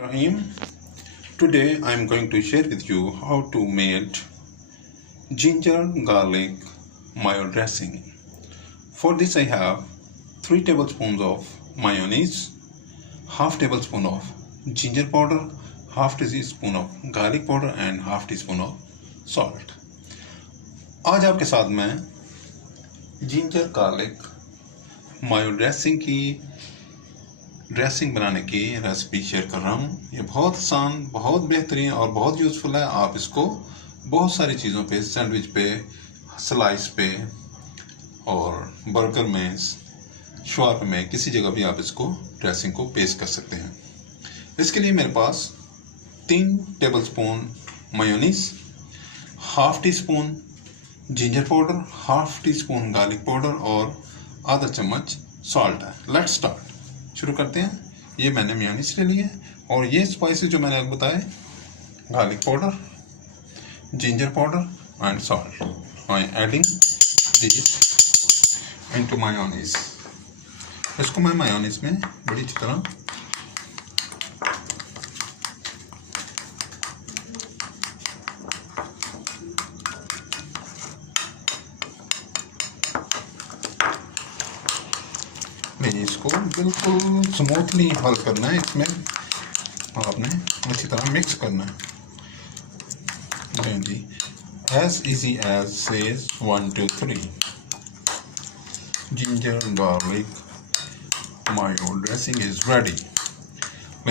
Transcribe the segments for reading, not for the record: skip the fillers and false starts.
Rahim. Today I am going to share with you how to make ginger garlic mayo dressing. For this I have 3 tablespoons of mayonnaise, half tablespoon of ginger powder, half teaspoon of garlic powder and half teaspoon of salt. आज आपके साथ मैं ginger garlic mayo dressing बनाने की recipe share कर रहा हूँ। ये बहुत आसान, बहुत बेहतरीन और बहुत यूज़फुल है। आप इसको बहुत सारी चीज़ों पे, सैंडविच पे, स्लाइस पे और बर्गर में, शवार्मा में, किसी जगह भी आप इसको ड्रेसिंग को पेश कर सकते हैं। इसके लिए मेरे पास 3 tablespoon mayonnaise, half tea spoon ginger powder, half tea spoon garlic powder और आधा चम्मच सॉल्ट है। लेट्स स्टार्ट, शुरू करते हैं। ये मैंने मेयोनीज ले लिए और ये स्पाइसेस जो मैंने आपको बताए, garlic powder, ginger powder and salt, I am adding this into mayonnaise. इसको मैं मेयोनीज में बड़ी अच्छी तरह इसको बिल्कुल स्मूथली हल करना है। इसमें आपने अच्छी तरह मिक्स करना है जी। As easy as says 1 2 3 ginger garlic mayo dressing is ready.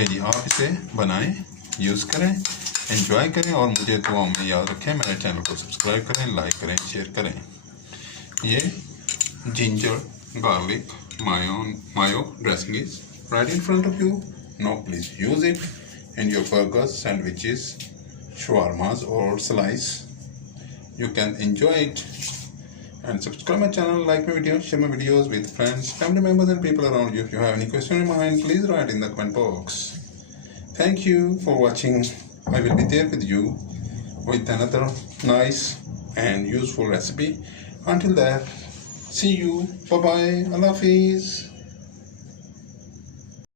जी, आप इसे बनाएं, यूज़ करें, एंजॉय करें और मुझे दुआ में याद रखें। मेरे चैनल को सब्सक्राइब करें, लाइक करें, शेयर करें। ये ginger garlic mayo dressing is right in front of you. Now please use it in your burgers, sandwiches, shawarmas or slice. You can enjoy it and subscribe my channel, like my videos, share my videos with friends, family members and people around you. If you have any question in mind, please write in the comment box. Thank you for watching. I will be there with you with another nice and useful recipe. Until then, see you. Bye bye. Allah Hafiz.